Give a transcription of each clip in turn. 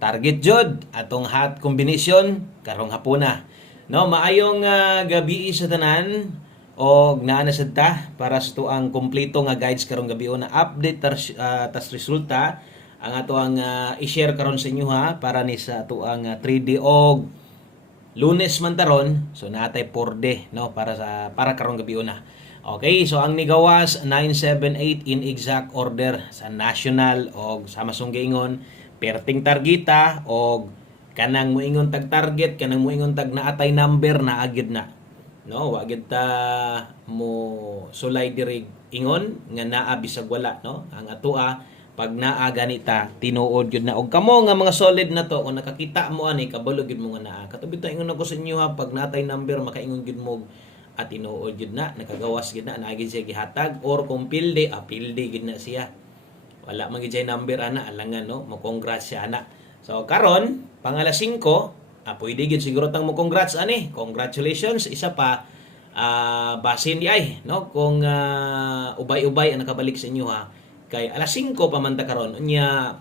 target jud atong hot combination karong hapuna. No, maayong gabi sa tanan og naa na sad ta para sa tuang kompleto nga guides karong gabi na update tas resulta ang ato ang i-share karon sa inyo ha para ni sa tuang 3D og Lunes man taron, so natay 4D no para karong gabi na. Okay, so ang nigawas 978 in exact order sa national og sa masunggingon perting targeta og kanang moingon tag target, kanang moingon tag naatay number na agid na. No, wa gid ta mo sulay diri ingon nga naa bisag wala no. Ang atoa pag naa ganita tinuod gyud na og kamo nga mga solid na to kung nakakita mo ani kabalo gyud mo nga naa. Katubit ta ingon ako sa inyo ha pag naatay number makaingon gyud mo at tinuod gyud na nakagawas gyud na naagid siya gihatag or kung pilde gyud na siya. Wala man gyud number ana alangan no mo congrats siya ana. So karon pang alas 5 pwede gyud siguro tang mo congrats ani. Congratulations isa pa basin di ay no kung ubay-ubay ang nakabalik sa inyo ha. Kay alas 5 pa man ta karon unya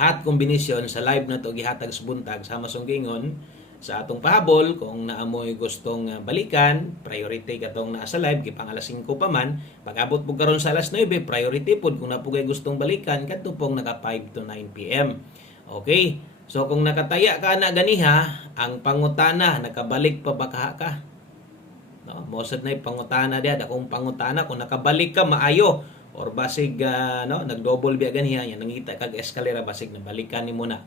hot combination sa live na to gihatag sa buntag sama sunggingon sa atong pahabol kung naamoy gustong balikan priority katong naa sa live gipang alas 5 pa man pag-abot po karon sa alas 9 priority pod kung napugay gustong balikan kadto pong naka 5 to 9 PM. Okay, so kung nakataya ka na ganiha ang pangutana nakabalik pa baka ka no mosad na pangutana dia dakong pangutana kung nakabalik ka maayo or basig no nagdouble biya ganiha yan nangita kag eskalera basig nabalikan nimo na.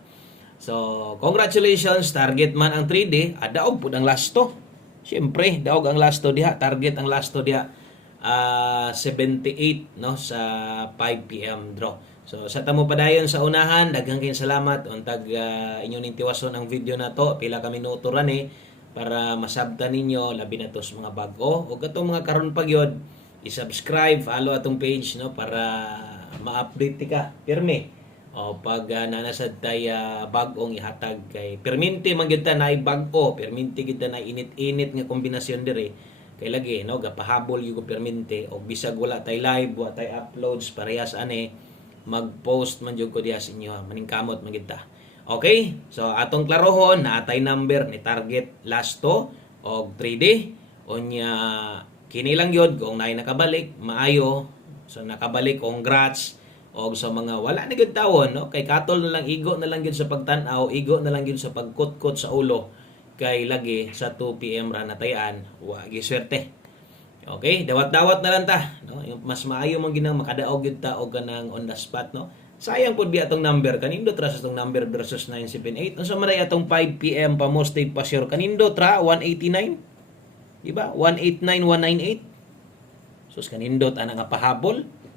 So, congratulations, target man ang 3D, daog po ang lasto. Siyempre, daog ang lasto diha, target ang lasto diha 78 no sa 5 PM draw. So, sa tamo padayon sa unahan, daghang kayong salamat untag inyong nintiwason ang video na to, pila ka minuto ra ni para masabtan ninyo labi na to sa mga bago o katong mga karon pagyod, i-subscribe, follow atong page no para ma-update ka. Pirmi. O pag nanasad tay bag-ong ihatag kay perminti man gyud ta nay bag-o perminti gyud ta nay init-init nga kombinasyon dire kay lagi no gapahabol yung perminti o bisag wala tay live wa tay uploads parehas ani mag-post man jud ko diha sa inyo maningkamot man gyud ta. Okay, so atong klarohon na atay number ni target lasto og 3D unya kini lang gyud kung nay nakabalik maayo so nakabalik congrats. O sa mga wala na gyud tawon no kay katol na lang igo na lang gyud sa pagtan-aw igo na lang gyud sa pagkutkot sa ulo kay lagi sa 2 PM ra natayan wa gi swerte. Okay, dawat-dawat na lang ta no mas maayo man ginang makadaog gyud ta og kanang on the spot no. Sayang pud biya atong number kanindot ra sa atong number versus 978 unsa man atong 5 PM pa most pa sure kanindot ra 189 di ba 189 198 sus kanindot ana nga pahabol.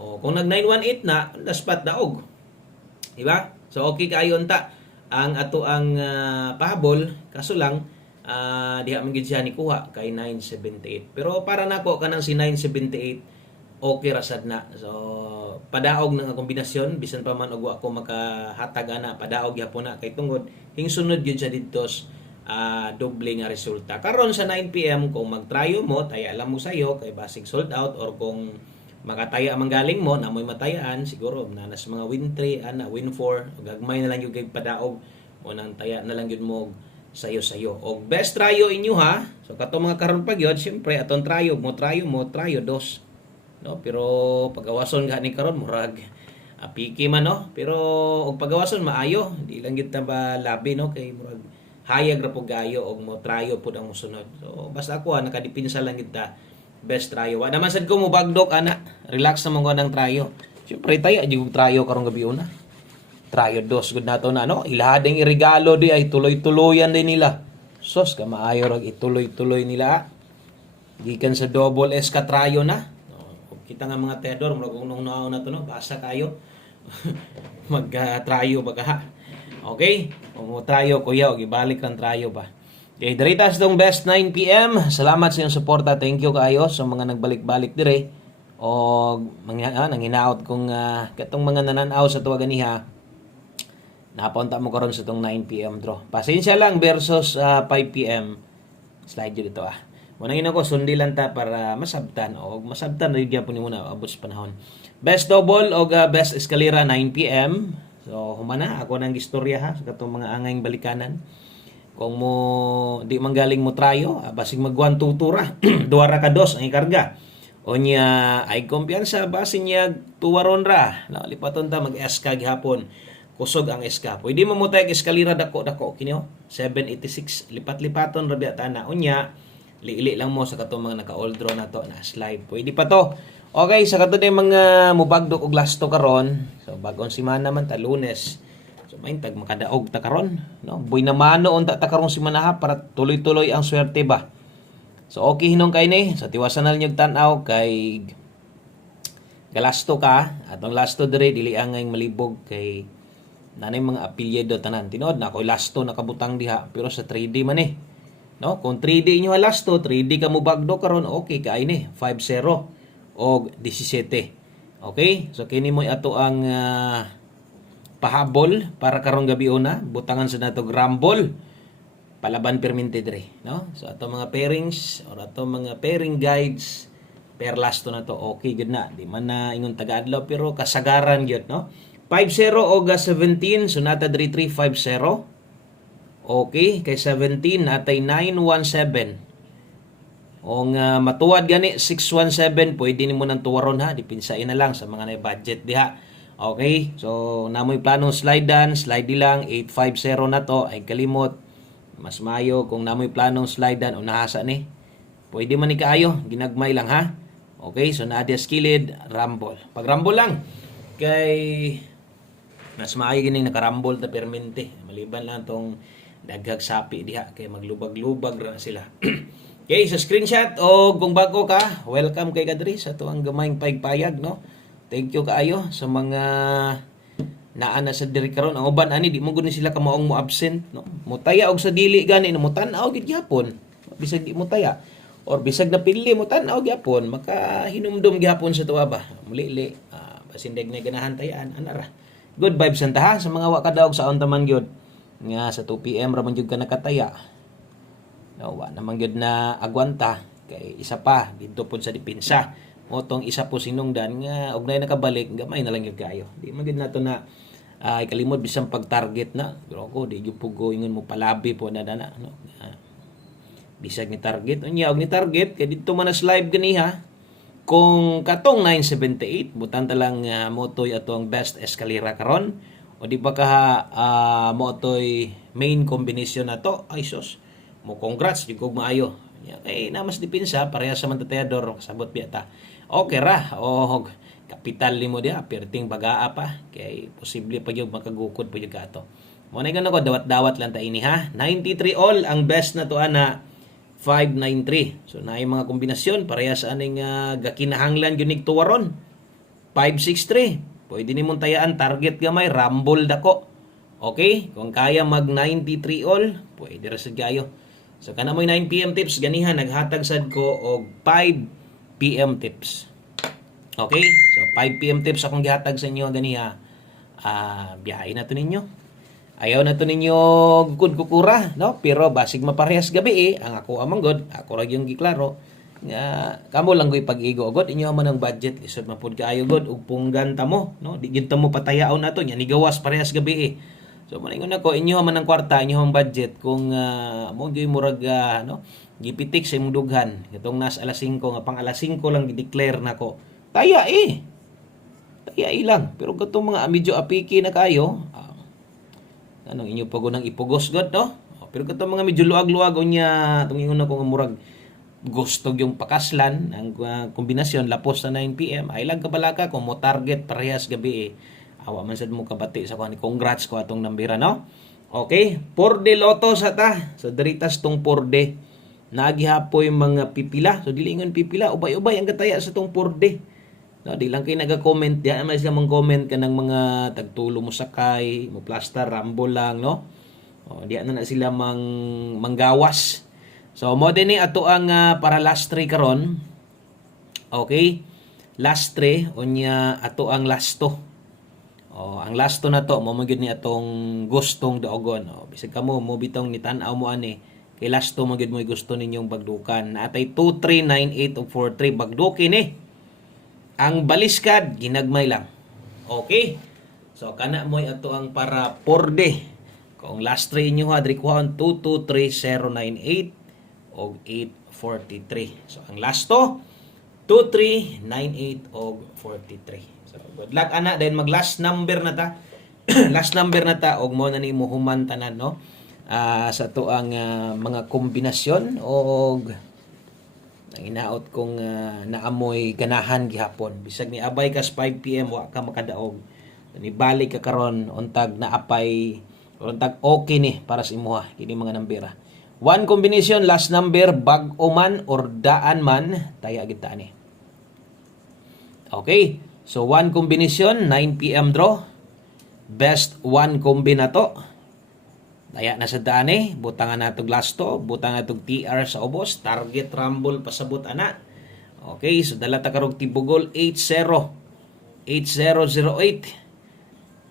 O kung nag 918 na, laspat daog. Diba? So okay kayo unta ang ato ang pahabol kaso lang diha man gid siya ni kuha kay 978. Pero para nako kanang si 978 okay ra sad na. So padaog na nga kombinasyon bisan pa man og wa ko makahatag ana padaog gyapon na kay tungod hingsunod gyud siya didto doble nga resulta. Karon sa 9 PM kung magtrayo mo tay alam mo sayo kay basig sold out or kung makataya man galing mo na mo'y matayaan siguro nanas mga win 3 ana win 4 gagmay na lang yung kay padaog mo nang taya na lang yun mo sayo og best trayo inyo ha so kato mga karon pagyod syempre aton trayo trayo dos no pero pagawason gani karon murag piki man no pero og pagawason maayo di lang gid ta ba labi no kay murag hayag ra pug gayo og mo trayo pud ang mosunod so basta ako nakadipinsa lang gid ta best trayo. Wa naman sad ko mo bagdok ana. Relax naman ko ng trayo. Siyempre tayo yung trayo karong gabi una. Trayo dos good nato na no. Ilahading irigalo di ay tuloy-tuloyan din nila. Sos ka maayo rag ituloy-tuloy nila. Gikan sa double S ka trayo na. No, kita nga mga tedor murag nung naon na to no. Basa kayo. Mag trayo baka ha. Okay? O mo trayo kuya og ibalik lang trayo ba. Okay, diritas tong best 9 PM. Salamat sa iyong suporta. Thank you kaayo sa mga nagbalik-balik dire. O nang hinaot kung katong mga nananaw sa tuwa ganiha. Napunta mo karon sa tong 9 PM draw. Pasensya lang versus 5 PM. Slide yun dito Muna ko sundi lang ta para masabtan o masabtan rin po ni muna abot sa panahon. Best double o best escalera 9 PM. So humana ako nang istorya ha sa katong mga angayng balikanan. Kung mo di manggaling mo trayo, basig mag 1 2 ra, duha ra ka dos ang ikarga. O niya ay kumpiyansa basin niya tuwaron ra. No, lipaton ta mag-eska gihapon. Kusog ang eska. Pwede mo mutay eskalira dako-dako kini 786 lipat-lipaton ra biya tana. Unya liili lang mo sa katong mga naka-old draw na to na slide. Pwede pa to. Okay, sa katong mga mubagdok og lasto karon. So bagong semana man ta Lunes. So main tag makadaog ta karon, no? Buy na mano unta ta karong semana ha para tuloy-tuloy ang swerte ba. So okay hinong kay ni sa tiwasan na niyo tan-aw kay galasto ka atong lasto dire dili angay malibog kay nanay mga apelyido tanan. Tinuod na ako lasto nakabutang diha pero sa 3D man eh. No, kung 3D inyo lasto, 3D ka mo bagdo karon okay kay ni 5-0 o 17. Okay? So kini mo ato ang pahabol para karong gabi una butangan sa nato grambol palaban permente dire, no? So ato mga pairings or ato mga pairing guides per lasto na to okay gud na di man na ingon taga-adlaw pero kasagaran gyud, no? 5-0 o 17 so nata dire 3-5-0 okay kay 17 natay 9-1-7 o nga matuwad gani 6-1-7 pwede nimo nang tuwaron ha dipinsain na lang sa mga na budget diha. Okay, so namoy planong slide di lang 850 na to ay kalimot. Mas mayo kung namoy planong slide o nahasa ni. Pwede man ni kaayo, ginagmay lang ha. Okay, so naa dia skilled rumble. Pag rumble lang kay mas maayo gining nakarumble ta permente. Maliban lang tong daghag sapi diha kay maglubag-lubag ra sila. Okay, sa screenshot o kung bago ka, welcome kay kadri sa tuang gamayng paypayag, no? Thank you kaayo sa mga naana sa diri karon. Ang uban ani di mo gud sila kamaong mo absent, no. Mutaya og sa dili gani no mutan-aw gid gyapon. Bisag di mutaya or bisag napili mo tan-aw gyapon, makahinumdum gyapon sa tuwa ba. Muli basindig na ganahan tayaan anara. Good vibes ang taha sa mga wa kadaog sa taman gyud. Nga sa 2 PM ra man gyud ka nakataya. No, wa naman gyud na agwanta kay isa pa didto pud sa depensa. Motong isa po sinungdan nga og nay nakabalik gamay na lang gyud kayo. Di man gyud nato na kalimot bisan pag-target na. Pero ko di gyud pugo ingon mo palabi po na dana, no. Bisag ni target unya og ni target kay didto man na live ganiha. Kung katong 978 butan ta lang motoy atong best escalera karon o di ba ka motoy main combination na to ay sus mo congrats gyud maayo. Kay namas depensa pareha sa mantatayador kasabot biyata. Okay ra og kapital nimo dia perting bagaa pa kay posible pa gyud makagukod pa gyud kato. Mo na gano ko dawat-dawat lang ta ini ha. 93 all ang best na to ana 593. So naay mga kombinasyon pareha sa aning gakinahanglan gyud nig tuwaron. 563. Pwede nimong tayaan target gamay rumble dako. Okay? Kung kaya mag 93 all, pwede ra sad gayo. So kana mo'y 9 PM tips ganihan naghatag sad ko og 5 PM tips. Okay? So 5 PM tips akong gihatag sa inyo ganiha. Biyahe na to ninyo. Ayaw na to ninyo gud kukura, no? Pero basig maparehas gabi ang ako amang god, ako ra yung giklaro. Nga kamo lang goy pag-igo god inyo man ang budget isod man pud kaayo god ug punggan ta mo, no? Di gyud ta mo patayaon nato nya ni gawas parehas gabi. So maningon ako inyo man ang kwarta inyo ang budget kung mo gyud murag no gipitik sa imong dughan katong nas alas 5 nga pang alas 5 lang gi-declare nako taya lang pero katong mga medyo apiki na kayo anong inyo pag nang ipugos god no pero katong mga medyo luag-luag unya tong ingon ako nga murag gusto yung pakaslan ang kombinasyon lapos sa 9 PM ay lang kabalaka kung mo target parehas gabi awa man sad mo kabati sa kuan congrats ko atong nambira no okay 4D Lotto sa ta so diritas tong 4D nagihapoy mga pipila so dili ingon pipila ubay-ubay ang kataya sa tong 4D no di lang kay naga-comment diyan man sila mang-comment kanang mga tagtulo mo sakay mo plaster rumble lang no diyan na sila manggawas so mo dinhi ato ang para last 3 karon okay last 3 unya ato ang lasto ang lasto na to mo magyud ni atong gustong daogon bisag kamo mo bitong nitan-aw mo ani kay lasto mo gyud mo gusto ninyong bagdukan natay 2398 ug 43 bagdukin ang baliskad ginagmay lang okay So kana mo ato ang para porde. Kung last 3 inyo ha, diri kuhaon 223098 og 843. So ang last to 2398 og 43. So good luck ana, then mag last number na ta. Last number na ta og mo na ni mo human tanan no. Sa to ang mga kombinasyon og ang inaot kong naamoy ganahan gihapon. Bisag ni abay kas 5 PM wa ka makadaog. Ni balik ka karon untag naapay untag okay ni para sa imuha kini mga nambera. One combination last number bag-o man or daan man taya gid ta ni. Okay. So one combination 9 PM draw. Best one kombinato. Daya na sa daan butangan natog last to, butangan natog TR sa ubos, target rumble pasabot ana. Okay, so dala ta karog tibugol 80 8008.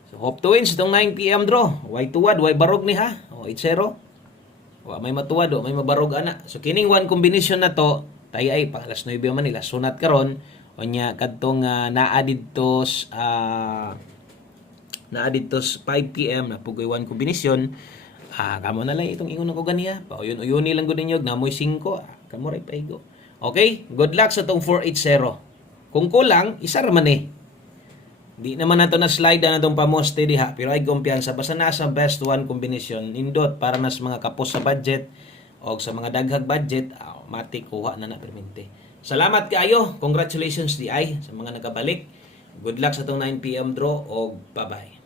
So hope to win sa tong 9 PM draw. Way tuwad, way barog ni ha. O 80. Wa may matuwad, may mabarog ana. So kining one combination na to, tayo ay pang alas 9 man nila sunat karon onya kadtong naa didtos 5 PM na pugoy one combination. Kamo na lang itong ingon ko ganiya. Pauyon-uyoni lang gud ninyo namoy 5. Kamo ray paigo. Okay? Good luck sa tong 480. Kung kulang, isa ra man Di naman nato na slide na itong pamoste diha. Pero ay kumpiyansa. Basta nasa best one combination. Nindot para nas mga kapos sa budget o sa mga daghag budget. Matik kuha na permente. Salamat kaayo. Congratulations di ay sa mga nakabalik. Good luck sa itong 9 PM draw o bye-bye.